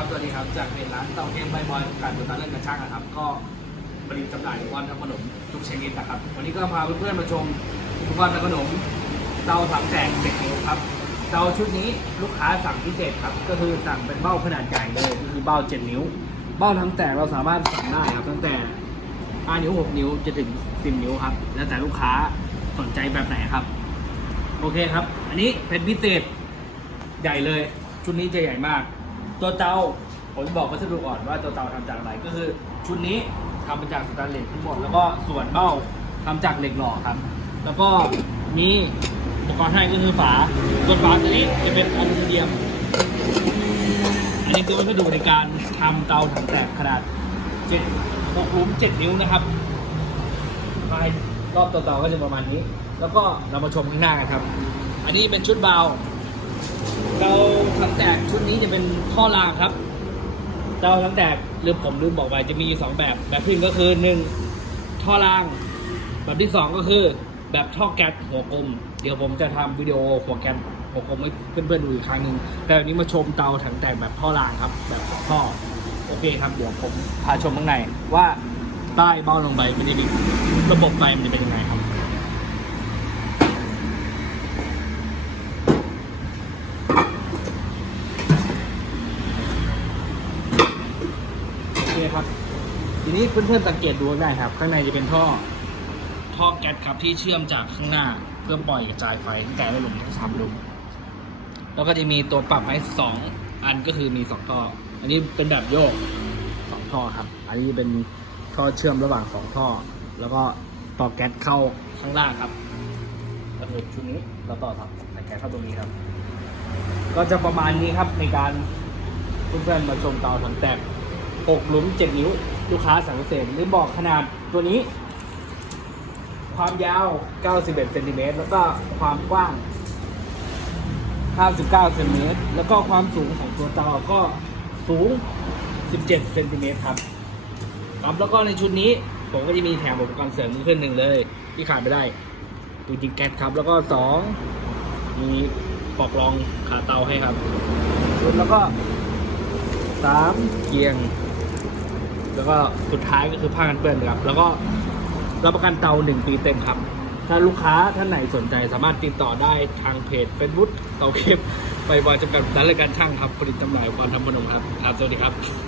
ครับสวัสดีครับจากเพจร้านเตาเกมใบบอยการตัวตาเล่นกระช่างนะครับ ก็ผลิตจำหน่ายอุปกรณ์ทำขนมทุกชนิดนะครับ วันนี้ก็พาเพื่อนๆมาชมอุปกรณ์ทำขนมเตาถังแตกเด็กนิ้วครับเตาชุดนี้ลูกค้าสั่งพิเศษครับ ก็คือสั่งเป็นเบ้าขนาดใหญ่เลยก็คือเบ้า7นิ้ว เบ้าทั้งแตกเราสามารถสั่งได้ครับ ตั้งแต่5นิ้ว6นิ้วจะถึง10นิ้วครับ แล้วแต่ลูกค้าสนใจแบบไหนครับ โอเคครับ อันนี้เป็นพิเศษใหญ่เลย ชุดนี้จะใหญ่มาก ตัวเตาผมจะบอกวัสดุก่อนว่าตัวเตาทำจากอะไรก็คือ ชุดนี้ทำมาจากสแตนเลสทั้งหมดแล้วก็ส่วนเบ้าทำจากเหล็กหล่อครับ แล้วก็มีอุปกรณ์ให้ก็คือฝาส่วนฝาตัวนี้จะเป็นอลูมิเนียม อันนี้คือวัสดุในการทำเตาถังแตกขนาดเจ็ดหกลุมเจ็ดนิ้วนะครับภายรอบตัวเตาก็จะประมาณนี้ แล้วก็เรามาชมข้างหน้ากันครับ อันนี้เป็นชุดเบา นี้จะเป็นท่อรางครับเตาถังแตกลืมผมลืมบอกไปจะมีอยู่สองแบบ แบบที่หนึ่งก็คือหนึ่งท่อราง แบบที่สองก็คือแบบท่อแก๊สหัวกลม เดี๋ยวผมจะทำวิดีโอหัวแก๊สหัวกลมให้เพื่อนๆดูอีกครั้งหนึ่งแต่วันนี้มาชมเตาถังแตกแบบท่อรางครับ แบบท่อโอเคครับเดี๋ยวผมพาชมข้างในว่าใต้เบ้าลงไปมันจะมีระบบไฟมันจะเป็นยังไงครับ ครับ ทีนี้เพื่อนๆสังเกตดูได้ครับ ข้างในจะเป็นท่อ ท่อแก๊สครับที่เชื่อมจากข้างหน้า เพื่อปล่อยกระจายไฟตั้งแต่ละหลุมถึงสามหลุม แล้วก็จะมีตัวปรับให้สองอันก็คือมีสองท่อ อันนี้เป็นแบบโยกสองท่อครับ อันนี้เป็นท่อเชื่อมระหว่างสองท่อ แล้วก็ต่อแก๊สเข้าข้างล่างครับก็คือชุดนี้เราต่อครับแก๊สเข้าตรงนี้ครับ ก็จะประมาณนี้ครับในการเพื่อนๆมาชมเตาถังแตก 6หลุม 7 นิ้ว ลูกค้าสั่งพิเศษหรือบอกขนาดตัวนี้ ความยาว 91เซนติเมตรแล้วก็ความกว้าง59เซนติเมตรแล้วก็ความสูงของตัวเตาก็สูง 17เซนติเมตรครับครับแล้วก็ในชุดนี้ผมก็จะมีแถมอุปกรณ์เสริมขึ้นหนึ่งเลย ที่ขาดไม่ได้ตูจิงแก๊สครับ แล้วก็สองมีปลอกรองขาเตาให้ครับ แล้วก็สามเกียง แล้วก็สุดท้ายก็คือผ้ากันเปื้อนครับ แล้วก็รับประกันเตาหนึ่งปีเต็มครับ ถ้าลูกค้าท่านไหนสนใจสามารถติดต่อได้ทางเพจเฟซบุ๊กเตาเข็บไปวาจำกัดร้านรายการช่างครับผลิตจำหน่ายความทำขนมครับครับสวัสดีครับ